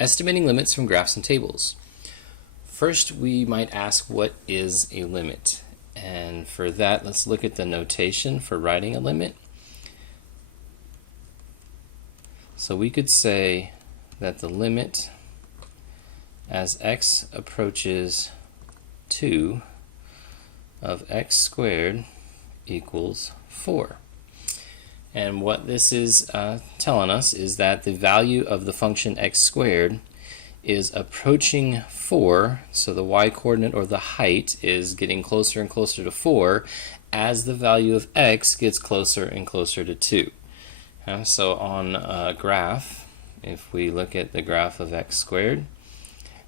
Estimating limits from graphs and tables. First, we might ask, what is a limit? And for that, let's look at the notation for writing a limit. So we could say that the limit as x approaches 2 of x squared equals 4. And what this is telling us is that the value of the function x squared is approaching 4, so the y-coordinate or the height is getting closer and closer to 4 as the value of x gets closer and closer to 2. So on a graph, if we look at the graph of x squared,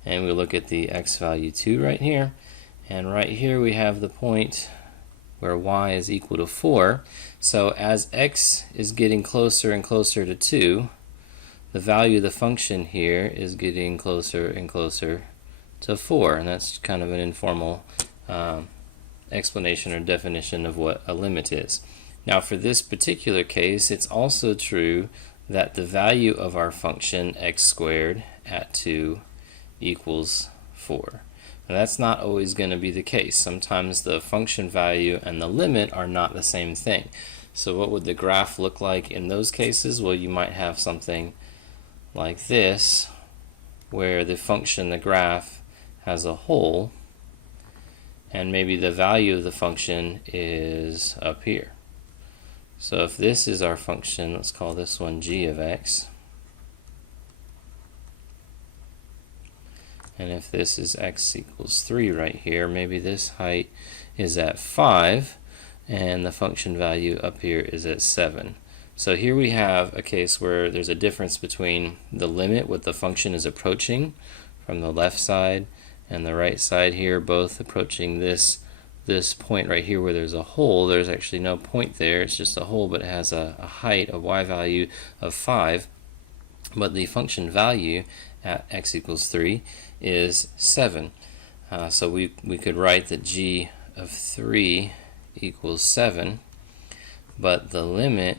and we look at the x value 2 right here, and right here we have the point where y is equal to 4. So as x is getting closer and closer to 2, the value of the function here is getting closer and closer to 4. And that's kind of an informal explanation or definition of what a limit is. Now for this particular case, it's also true that the value of our function x squared at 2 equals 4. Now that's not always going to be the case. Sometimes the function value and the limit are not the same thing. So what would the graph look like in those cases? Well, you might have something like this, where the function, the graph, has a hole, and maybe the value of the function is up here. So if this is our function, let's call this one g of x. And if this is x equals 3 right here, maybe this height is at 5, and the function value up here is at 7. So here we have a case where there's a difference between the limit, what the function is approaching from the left side, and the right side here, both approaching this point right here where there's a hole. There's actually no point there, it's just a hole, but it has a height, a y value of 5. But the function value at x equals 3 is 7. So we could write that g of 3 equals 7, but the limit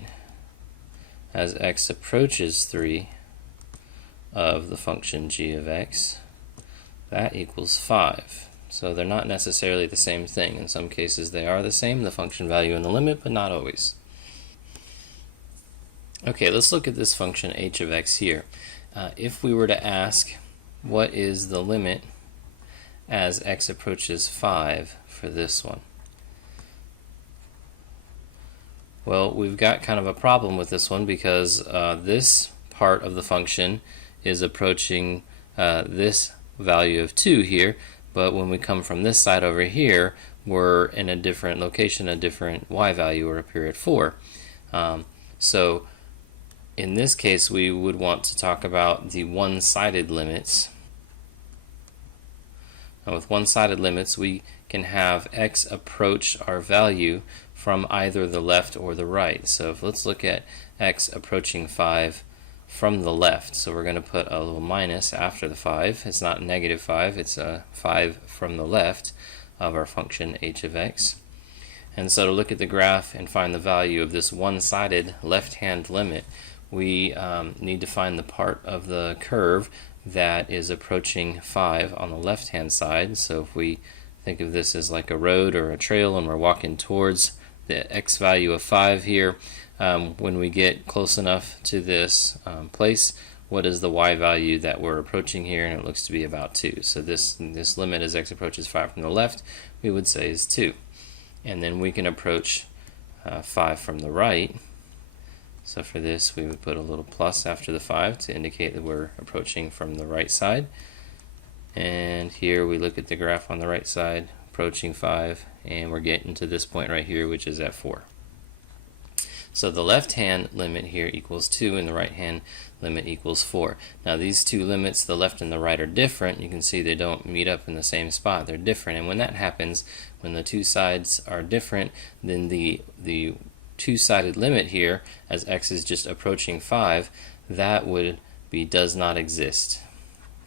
as x approaches 3 of the function g of x, that equals 5. So they're not necessarily the same thing. In some cases they are the same, the function value and the limit, but not always. Okay, let's look at this function h of x here. If we were to ask, what is the limit as x approaches 5 for this one? Well, we've got kind of a problem with this one because this part of the function is approaching this value of 2 here, but when we come from this side over here, we're in a different location, a different y value, we're up here at 4. So in this case, we would want to talk about the one-sided limits. Now with one-sided limits, we can have x approach our value from either the left or the right. So let's look at x approaching 5 from the left. So we're going to put a little minus after the 5. It's not negative 5, it's a 5 from the left of our function h of x. And so to look at the graph and find the value of this one-sided left-hand limit, we need to find the part of the curve that is approaching 5 on the left-hand side. So if we think of this as like a road or a trail and we're walking towards the x value of 5 here, when we get close enough to this place, what is the y value that we're approaching here? And it looks to be about 2. So this limit as x approaches 5 from the left, we would say is 2. And then we can approach 5 from the right. So for this, we would put a little plus after the 5 to indicate that we're approaching from the right side. And here we look at the graph on the right side, approaching 5, and we're getting to this point right here, which is at 4. So the left-hand limit here equals 2, and the right-hand limit equals 4. Now these two limits, the left and the right, are different. You can see they don't meet up in the same spot. They're different, and when that happens, when the two sides are different, then the two-sided limit here, as x is just approaching 5, that would be does not exist.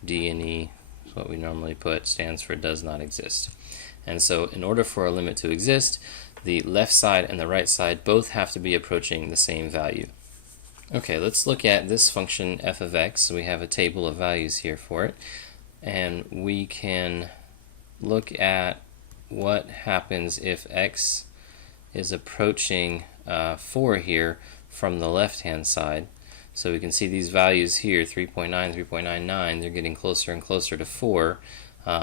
D and E is what we normally put, stands for does not exist. And so in order for a limit to exist, the left side and the right side both have to be approaching the same value. Okay, let's look at this function f of x. So we have a table of values here for it, and we can look at what happens if x is approaching 4 here from the left hand side. So we can see these values here, 3.9, 3.99, they're getting closer and closer to 4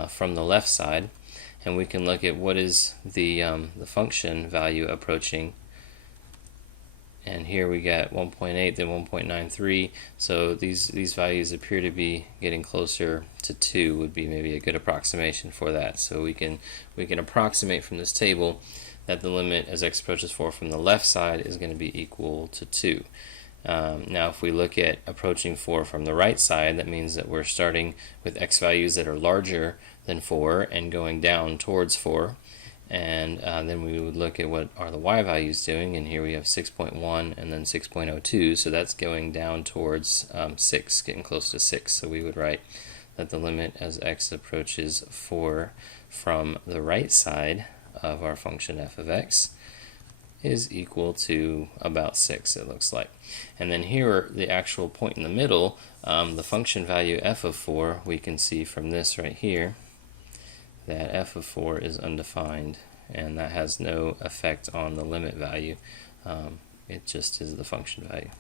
from the left side. And we can look at what is the function value approaching. And here we got 1.8, then 1.93. So these values appear to be getting closer to 2 would be maybe a good approximation for that. So we can approximate from this table that the limit as x approaches 4 from the left side is going to be equal to 2. Now if we look at approaching 4 from the right side, that means that we're starting with x values that are larger than 4 and going down towards 4. And then we would look at what are the y values doing, and here we have 6.1 and then 6.02, so that's going down towards 6, getting close to 6. So we would write that the limit as x approaches 4 from the right side of our function f of x is equal to about 6, it looks like. And then here, the actual point in the middle, the function value f of 4, we can see from this right here that f of 4 is undefined, and that has no effect on the limit value. It just is the function value.